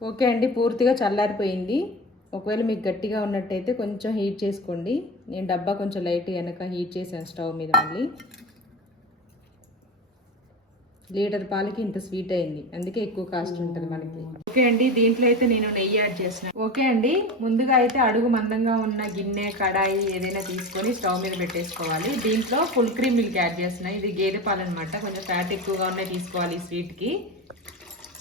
Okay అండి పూర్తిగా చల్లారిపోయింది. ఒకవేళ మీకు గట్టిగా ఉన్నట్టయితే కొంచెం హీట్ చేసుకోండి. నేను డబ్బా కొంచెం లైట్ వెనక హీట్ చేశాను స్టవ్ మీద మళ్ళీ. లీటర్ పాలకి ఇంత స్వీట్ అయింది అందుకే ఎక్కువ కాస్ట్ ఉంటుంది మనకి. ఓకే అండి దీంట్లో అయితే నేను నెయ్యి యాడ్ చేసిన ఓకే అండి ముందుగా అయితే అడుగు మందంగా ఉన్న గిన్నె కడాయి ఏదైనా తీసుకొని స్టవ్ మీద పెట్టేసుకోవాలి. దీంట్లో ఫుల్ క్రీమ్ మిల్క్ యాడ్ చేసిన ఇది గేదె పాలు అనమాట కొంచెం ఫ్యాట్ ఎక్కువగా ఉన్నాయి తీసుకోవాలి ఈ స్వీట్కి.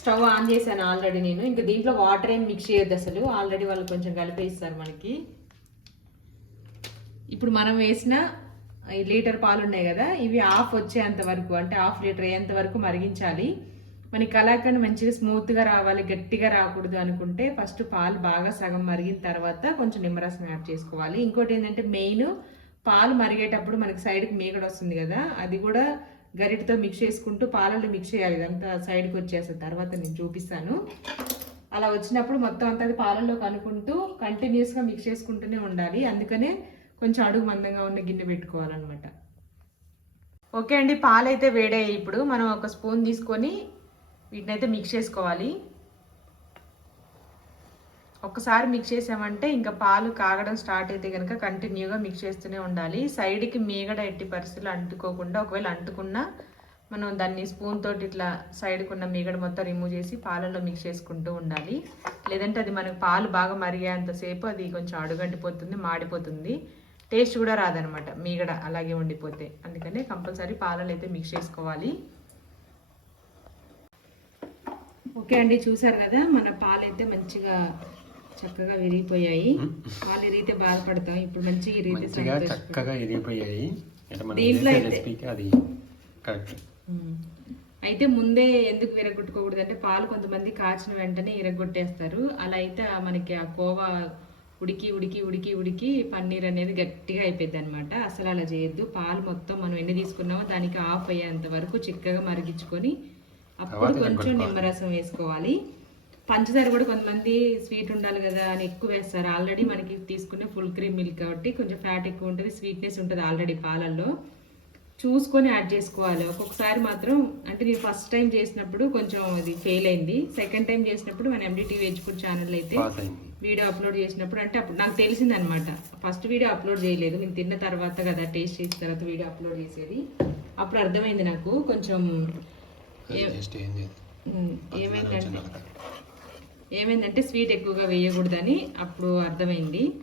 స్టవ్ ఆన్ చేశాను ఆల్రెడీ నేను. ఇంకా దీంట్లో వాటర్ ఏం మిక్స్ చేయొద్దు అసలు. ఆల్రెడీ వాళ్ళు కొంచెం కలిపేస్తారు మనకి. ఇప్పుడు మనం వేసిన ఈ లీటర్ పాలు ఉన్నాయి కదా ఇవి ఆఫ్ వచ్చేంత వరకు అంటే హాఫ్ లీటర్ అయ్యేంత వరకు మరిగించాలి. మనకి కలాకండ్ మంచిగా స్మూత్గా రావాలి గట్టిగా రాకూడదు అనుకుంటే ఫస్ట్ పాలు బాగా సగం మరిగిన తర్వాత కొంచెం నిమ్మరసం యాడ్ చేసుకోవాలి. ఇంకోటి ఏంటంటే మెయిన్ పాలు మరిగేటప్పుడు మనకి సైడ్కి మీగడ వస్తుంది కదా అది కూడా గరిటతో మిక్స్ చేసుకుంటూ పాలలో మిక్స్ చేయాలి. ఇదంతా సైడ్కి వచ్చేస్తుంది తర్వాత నేను చూపిస్తాను. అలా వచ్చినప్పుడు మొత్తం అంతా అది పాలల్లో కనుక్కుంటూ కంటిన్యూస్గా మిక్స్ చేసుకుంటూనే ఉండాలి. అందుకనే కొంచెం అడుగు మందంగా ఉన్న గిన్నె పెట్టుకోవాలన్నమాట. ఓకే అండి పాలైతే వేడయ్యాయి ఇప్పుడు. మనం ఒక స్పూన్ తీసుకొని వీటిని అయితే మిక్స్ చేసుకోవాలి. ఒక్కసారి మిక్స్ చేసామంటే ఇంకా పాలు కాగడం స్టార్ట్ అయితే కనుక కంటిన్యూగా మిక్స్ చేస్తూనే ఉండాలి. సైడ్కి మీగడ ఎట్టి పరిస్థితులు అంటుకోకుండా ఒకవేళ అంటుకున్నా మనం దాన్ని స్పూన్ తోటి ఇట్లా సైడ్కి ఉన్న మీగడ మొత్తం రిమూవ్ చేసి పాలలో మిక్స్ చేసుకుంటూ ఉండాలి. లేదంటే అది మనకు పాలు బాగా మరిగేంతసేపు అది కొంచెం అడుగంటిపోతుంది మాడిపోతుంది. టేస్ట్ కూడా రాదనమాట మీగడ అలాగే ఉండిపోతే. అందుకని కంపల్సరీ పాలలో అయితే మిక్స్ చేసుకోవాలి. ఓకే అండి చూసారు కదా? మన పాలు అయితే మంచిగా చక్కగా విరిగిపోయాయి. పాలు విరిగితే బాధపడతాం. ఇప్పుడు మంచిగా. చక్కగా దీంట్లో రెసిపీకి అది కరెక్ట్. అయితే ముందే ఎందుకు విరగొట్టుకోకూడదు అంటే పాలు కొంతమంది కాచిన వెంటనే ఇరగొట్టేస్తారు. అలా అయితే మనకి ఆ కోవా ఉడికి ఉడికి ఉడికి ఉడికి పన్నీర్ అనేది గట్టిగా అయిపోద్ది అనమాట అసలు అలా చేయొద్దు. పాలు మొత్తం మనం ఎన్ని తీసుకున్నామో దానికి ఆఫ్ అయ్యేంత వరకు చిక్కగా మరిగించుకొని అప్పుడు కొంచెం. నిమ్మరసం వేసుకోవాలి. పంచదార కూడా కొంతమంది స్వీట్ ఉండాలి కదా అని ఎక్కువ వేస్తారు. ఆల్రెడీ మనకి తీసుకునే ఫుల్ క్రీమ్ మిల్క్ కాబట్టి కొంచెం ఫ్యాట్ ఎక్కువ ఉంటుంది స్వీట్నెస్ ఉంటుంది ఆల్రెడీ పాలల్లో. చూసుకొని యాడ్ చేసుకోవాలి. ఒక్కొక్కసారి మాత్రం అంటే నేను ఫస్ట్ టైం చేసినప్పుడు కొంచెం అది ఫెయిల్ అయింది. సెకండ్ టైం చేసినప్పుడు మన ఎండిటీ వెజ్ ఫుడ్ ఛానల్ అయితే వీడియో అప్లోడ్ చేసినప్పుడు అంటే అప్పుడు నాకు తెలిసింది అనమాట ఫస్ట్ వీడియో అప్లోడ్ చేయలేదు. నేను తిన్న తర్వాత కదా టేస్ట్ చేసిన తర్వాత వీడియో అప్లోడ్ చేసేది. అప్పుడు అర్థమైంది నాకు. కొంచెం ఏమైందంటే ఏమైందంటే స్వీట్ ఎక్కువగా వేయకూడదని అప్పుడు అర్థమైంది.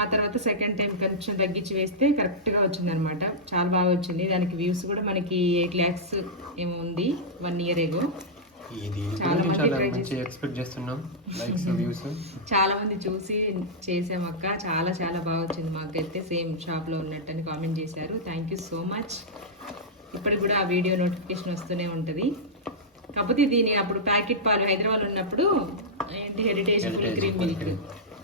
ఆ తర్వాత సెకండ్ టైం కొంచెం తగ్గించి వేస్తే కరెక్ట్గా వచ్చిందనమాట. చాలా బాగా వచ్చింది. దానికి వ్యూస్ కూడా మనకి ఎయిట్ ల్యాక్స్ ఏమో ఉంది వన్ ఇయర్ ఏగో చాలా మంది మంది చూసి చేసామక్క చాలా చాలా బాగా వచ్చింది మాకైతే. సేమ్ షాప్లో ఉన్నట్టని కామెంట్ చేశారు. థ్యాంక్ యూ సో మచ్ ఇప్పటికి కూడా ఆ వీడియో నోటిఫికేషన్ వస్తూనే ఉంటుంది. కాకపోతే దీని అప్పుడు ప్యాకెట్ పాలు హైదరాబాద్ ఉన్నప్పుడు ఏంటి హెరిటేజ్ ఫుల్ క్రీమ్ మిల్క్.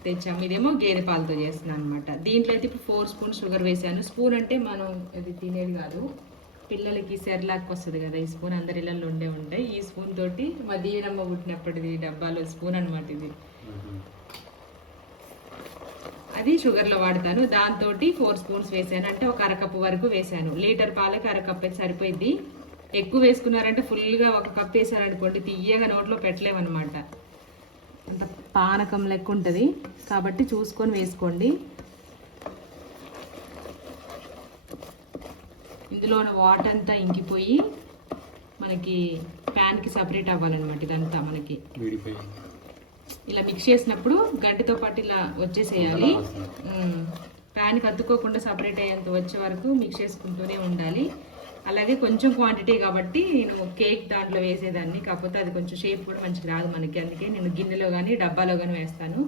తెచ్చాము. ఇదేమో గేదె పాలతో చేస్తున్నాను అనమాట దీంట్లో అయితే ఇప్పుడు ఫోర్ స్పూన్ షుగర్ వేసాను. స్పూన్ అంటే మనం ఇది తినేది కాదు. పిల్లలకి సెర్లాక్ వస్తుంది కదా ఈ స్పూన్ అందరి ఇళ్ళల్లో ఉండే ఉంటాయి ఈ స్పూన్ తోటి మా దీవెనమ్మ పుట్టినప్పటిది డబ్బాలో స్పూన్ అనమాట ఇది. అది షుగర్లో వాడతాను. దాంతో ఫోర్ స్పూన్స్ వేసాను. అంటే ఒక అరకప్పు వరకు వేసాను. లీటర్ పాలకి అరకప్పు సరిపోయింది ఎక్కువ వేసుకున్నారంటే ఫుల్గా ఒక కప్ వేసారనుకోండి తీయగా నోట్లో పెట్టలేమన్నమాట. అంత పానకం లెక్క ఉంటుంది. కాబట్టి చూసుకొని వేసుకోండి. ఇందులో ఉన్న వాటర్ అంతా ఇంకిపోయి మనకి ప్యాన్కి సపరేట్ అవ్వాలన్నమాట ఇదంతా మనకి. ఇలా మిక్స్ చేసినప్పుడు గడ్డితో పాటు ఇలా వచ్చేసేయాలి. ప్యాన్కి అతుక్కోకుండా సపరేట్ అయ్యేంత వచ్చే వరకు మిక్స్ చేసుకుంటూనే ఉండాలి. అలాగే కొంచెం క్వాంటిటీ కాబట్టి నేను కేక్ దాంట్లో వేసేదాన్ని. కాకపోతే అది కొంచెం షేప్ కూడా మంచిగా రాదు మనకి. అందుకే నేను గిన్నెలో కానీ డబ్బాలో కానీ వేస్తాను.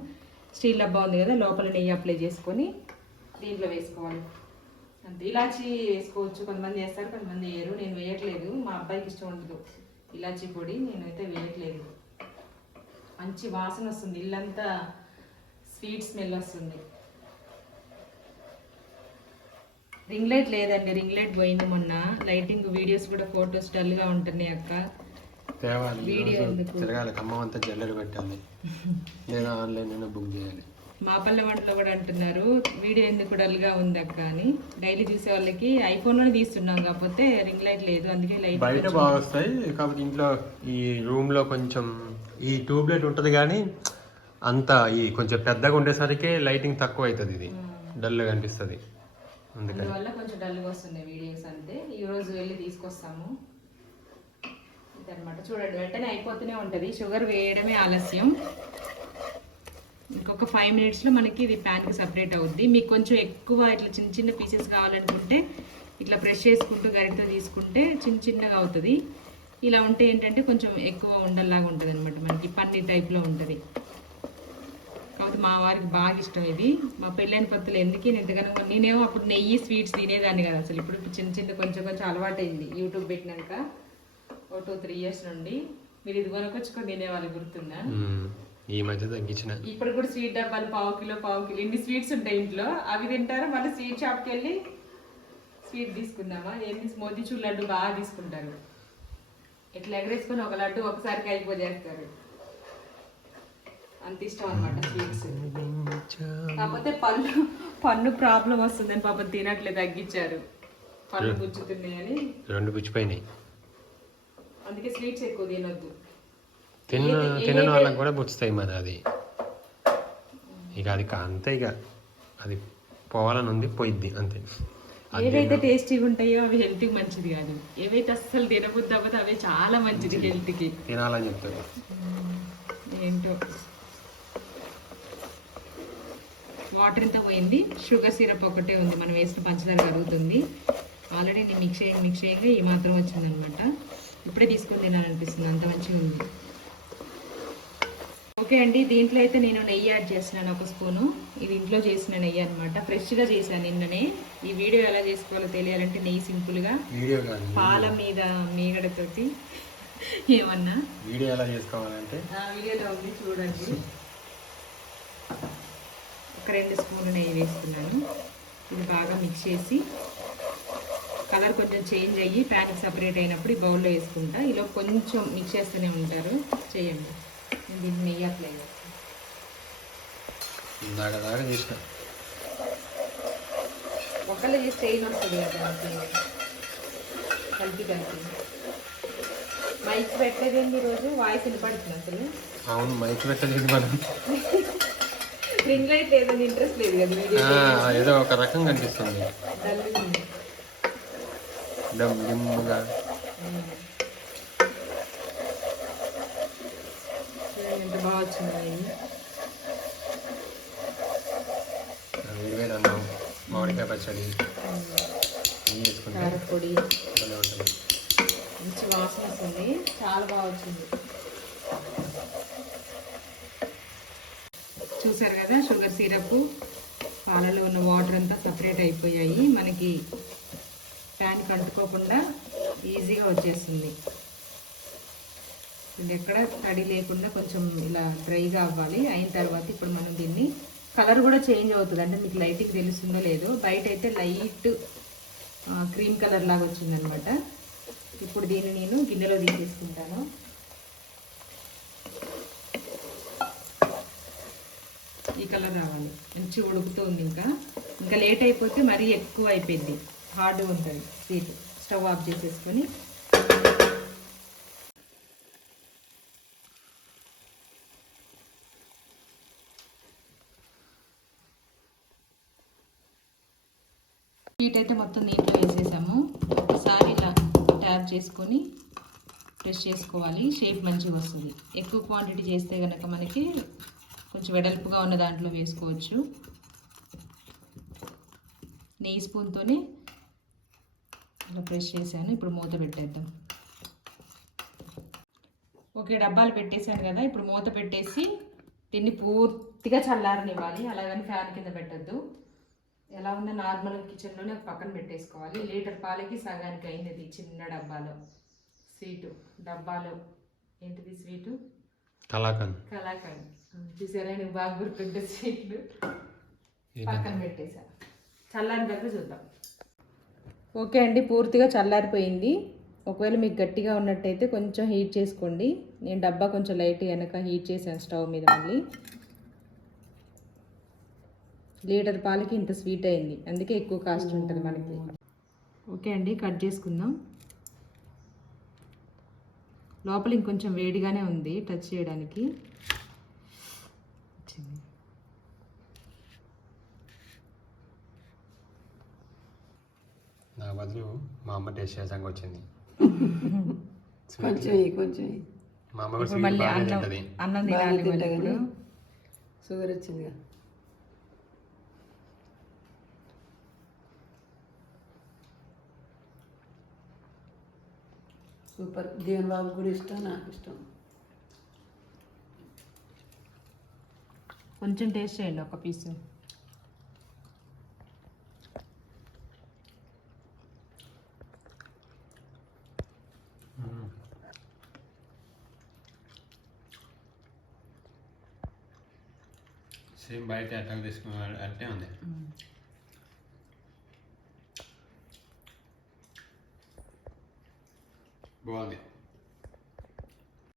స్టీల్ డబ్బా ఉంది కదా లోపల నెయ్యి అప్లై చేసుకొని దీంట్లో వేసుకోవాలి. అంతే. ఇలాచి వేసుకోవచ్చు. కొంతమంది వేస్తారు కొంతమంది వేయరు. నేను వేయట్లేదు. మా అబ్బాయికి ఇష్టం ఉండదు. ఇలాచీ పొడి నేనైతే వేయట్లేదు. మంచి వాసన వస్తుంది. ఇల్లంతా స్వీట్ స్మెల్ వస్తుంది. రింగ్ లైట్ లేదండి రింగ్ లైట్ పోయింది మొన్న. లైటింగ్ వీడియోస్ కూడా ఫొటోస్ డల్గా ఉంటున్నాయి అక్క. తేవాలి. వీడియో? తిరగాలి. ఖమ్మం అంతా జల్లెడ పెట్టాలి. లేదా ఆన్లైన్ అయినా బుక్ చేయాలి. మా పల్లె వంటలో కూడా అంటున్నారు వీడియో ఎందుకు డల్గా ఉంది అక్క అని. డైలీ చూసే వాళ్ళకి ఐఫోన్లోనే తీస్తున్నాం కాకపోతే రింగ్ లైట్ లేదు అందుకే లైట్ బయట బాగా వస్తాయి. కాకపోతే ఇంట్లో ఈ రూమ్లో కొంచెం ఈ ట్యూబ్లైట్ ఉంటుంది కానీ అంత ఈ కొంచెం పెద్దగా ఉండేసరికి లైటింగ్ తక్కువ అవుతుంది ఇది డల్గా కనిపిస్తుంది అందుకని అందువల్ల కొంచెం డల్గా వస్తున్నాయి వీడియోస్ అంతే ఈరోజు వెళ్ళి తీసుకొస్తాము. అనమాట చూడండి వెంటనే అయిపోతూనే ఉంటుంది. షుగర్ వేయడమే ఆలస్యం. ఇంకొక ఫైవ్ మినిట్స్లో మనకి ఇది ప్యాన్కి సపరేట్ అవుద్ది. మీకు కొంచెం ఎక్కువ ఇట్లా చిన్న చిన్న పీసెస్ కావాలనుకుంటే ఇట్లా ప్రెష్ చేసుకుంటూ గరిటతో తీసుకుంటే చిన్న చిన్నగా అవుతుంది. ఇలా ఉంటే ఏంటంటే కొంచెం ఎక్కువ ఉండల్లాగా ఉంటుంది అనమాట మనకి పన్నీర్ టైప్లో ఉంటుంది. కాబట్టి మా వారికి బాగా ఇష్టం ఇది. మా పెళ్ళైన కొత్తలు ఎందుకు నేను ఎంతగానో నేనేమో అప్పుడు నెయ్యి స్వీట్స్ తినేదాన్ని కదా అసలు. ఇప్పుడు చిన్న చిన్న కొంచెం కొంచెం అలవాటైంది యూట్యూబ్ పెట్టినాక ఓ టూ త్రీ ఇయర్స్ నుండి. మీరు ఇది కొనుకొచ్చుకొని తినేవాళ్ళు గుర్తుందా. ఈ మధ్య తగ్గించిన. ఇప్పుడు కూడా స్వీట్ డబ్బాలు పావు కిలో పావు కిలో ఇన్ని స్వీట్స్ ఉంటాయి ఇంట్లో. అవి తింటారు? మళ్ళీ స్వీట్ షాప్కి వెళ్ళి స్వీట్ తీసుకుందామా? ఏంటి మోతీచూర్ లడ్డు బాగా తీసుకుంటారు. ఇట్లా ఎగరేసుకొని ఒక లడ్డు ఒకసారికి అయిపోజేస్తారు అంత ఇష్టం అనమాట స్వీట్స్. కాకపోతే పన్ను పన్ను ప్రాబ్లం వస్తుందని పాపం తినట్లే తగ్గించారు. పన్ను గుచ్చుతున్నాయని రెండు పుచ్చిపోయినాయి అందుకే స్వీట్స్ ఎక్కువ తినొద్దు. తిన్న తినని వాళ్ళకి కూడా పుచ్చుతాయి మరి అది. ఇక అది కా- అంతే ఇక. అది పోవాలని ఉంది పోయిద్ది అంతే. ఏవైతే టేస్టీగా ఉంటాయో అవి హెల్త్కి మంచిది కాదు. ఏవైతే అస్సలు తినబుద్ధి అవ్వదో అవి చాలా మంచిది హెల్త్కి. తినాలని చెప్తారు. ఏంటో. వాటర్ ఇంత పోయింది. షుగర్ సిరప్ ఒకటే ఉంది. మనం వేసిన పంచదార కరుగుతుంది. ఆల్రెడీ నేను మిక్స్ అయ్యి మిక్స్ అయ్యి ఈ మాత్రం వచ్చిందనమాట. ఇప్పుడే తీసుకుని తినాలనిపిస్తుంది. అంత మంచిగా ఉంది. ఓకే అండి. దీంట్లో అయితే నేను నెయ్యి యాడ్ చేస్తున్నాను ఒక స్పూను. ఇది ఇంట్లో చేసిన నెయ్యి అనమాట. ఫ్రెష్గా చేశాను నిన్ననే. ఈ వీడియో ఎలా చేసుకోవాలో తెలియాలంటే నెయ్యి సింపుల్గా పాల మీద మీగడతోటి ఏమన్నా? వీడియో ఎలా చేసుకోవాలంటే? ఆ వీడియోలో ఉంది చూడండి. ఒక రెండు స్పూన్లు నెయ్యి వేసుకున్నాను ఇది బాగా మిక్స్ చేసి కలర్ కొంచెం చేంజ్ అయ్యి ప్యాన్కి సపరేట్ అయినప్పుడు ఈ బౌల్లో వేసుకుంటా. ఇలా కొంచెం మిక్స్ చేస్తూనే ఉంటారు. చేయండి. నేను దీన్ని నెయ్యి అప్లై చేస్తాను. ఒకళ్ళు చేస్తే ఏం వస్తుంది కదా కలిపి కలిపి మైక్ పెట్టలేదేంటి ఈరోజు వాయిస్ వినపడుతుంది అసలు. అవును మైక్ పెట్టలేదు మనం. రింగ్ లైట్ లేదని ఇంట్రెస్ట్ లేదు కదా ఏదో ఒక రకం కనిపిస్తుంది. డమ్ డిమ్గా ఎంత బాగా వచ్చిందో అన్నం మామిడికాయ పచ్చడి. వేసుకుంటే ఉంటుంది మంచి వాసన వస్తుంది. చాలా బాగా వచ్చింది. చూసారు కదా షుగర్ సిరప్. పాలలో ఉన్న వాటర్ అంతా సపరేట్ అయిపోయాయి. మనకి ప్యాన్కి అంటుకోకుండా ఈజీగా వచ్చేస్తుంది. ఇది ఎక్కడ తడి లేకుండా కొంచెం ఇలా డ్రైగా అవ్వాలి. అయిన తర్వాత ఇప్పుడు మనం దీన్ని కలర్ కూడా చేంజ్ అవుతుంది. అంటే మీకు లైట్కి తెలుస్తుందో లేదో. బయట అయితే లైట్ క్రీమ్ కలర్ లాగా వచ్చిందనమాట. ఇప్పుడు దీన్ని నేను గిన్నెలో తీసేసుకుంటాను. ఈ కలర్ రావాలి. మంచి ఉడుకుతుంది ఇంకా. ఇంకా లేట్ అయిపోతే మరీ ఎక్కువ అయిపోయింది. హార్డ్ ఉంటుంది. స్వీట్ స్టవ్ ఆఫ్ చేసేసుకొని. స్వీట్ అయితే మొత్తం నీట్లో వేసేసాము. ఒకసారి ఇలా ట్యాప్ చేసుకొని ప్రెస్ చేసుకోవాలి. షేప్ మంచిగా వస్తుంది. ఎక్కువ క్వాంటిటీ చేస్తే కనుక మనకి కొంచెం వెడల్పుగా ఉన్న దాంట్లో వేసుకోవచ్చు. నెయ్యి స్పూన్తోనే ఇలా ప్రెస్ చేశాను. ఇప్పుడు మూత పెట్టేద్దాం. ఓకే డబ్బాలు పెట్టేశాను కదా. ఇప్పుడు మూత పెట్టేసి దీన్ని పూర్తిగా చల్లారనివ్వాలి. అలాగని ఫ్యాన్ కింద పెట్టద్దు. ఎలా ఉన్న నార్మల్ కిచెన్లోనే ఒక పక్కన పెట్టేసుకోవాలి. లీటర్ పాలకి సగానికి అయింది ఇది చిన్న డబ్బాలో. స్వీటు డబ్బాలో. ఏంటిది స్వీటు? కలాకండ్ కలాకండ్ చూసారా నీకు బాగా గుర్తుంటే స్వీట్లు పక్కన పెట్టేసా. చల్లారిన తర్వాత చూద్దాం. ఓకే అండి పూర్తిగా చల్లారిపోయింది. ఒకవేళ మీకు గట్టిగా ఉన్నట్టయితే కొంచెం హీట్ చేసుకోండి. నేను డబ్బా కొంచెం లైట్ వెనక హీట్ చేశాను స్టవ్ మీద మళ్ళీ. లీటర్ పాలకి ఇంత స్వీట్ అయింది. అందుకే ఎక్కువ కాస్ట్ ఉంటుంది మనకి. ఓకే అండి కట్ చేసుకుందాం. లోపల ఇంకొంచెం వేడిగానే ఉంది టచ్ చేయడానికి. వచ్చింది. నా బదులు మా అమ్మ టేస్ట్ చేసాక వచ్చింది. కొంచెం కొంచెం. మా అమ్మ కూడా స్వీట్ బాగానే అన్నం తింటది. అన్నం బాగా తినాలి ఇప్పుడు. షుగర్ వచ్చిందిగా సూపర్. దేవుని బాబు కూడా ఇష్టం నాకు ఇష్టం. కొంచెం టేస్ట్ చేయండి ఒక పీసు సేమ్ బయట ఎట్లా తీసుకున్నాడు అంటే ఉంది. బాగుంది.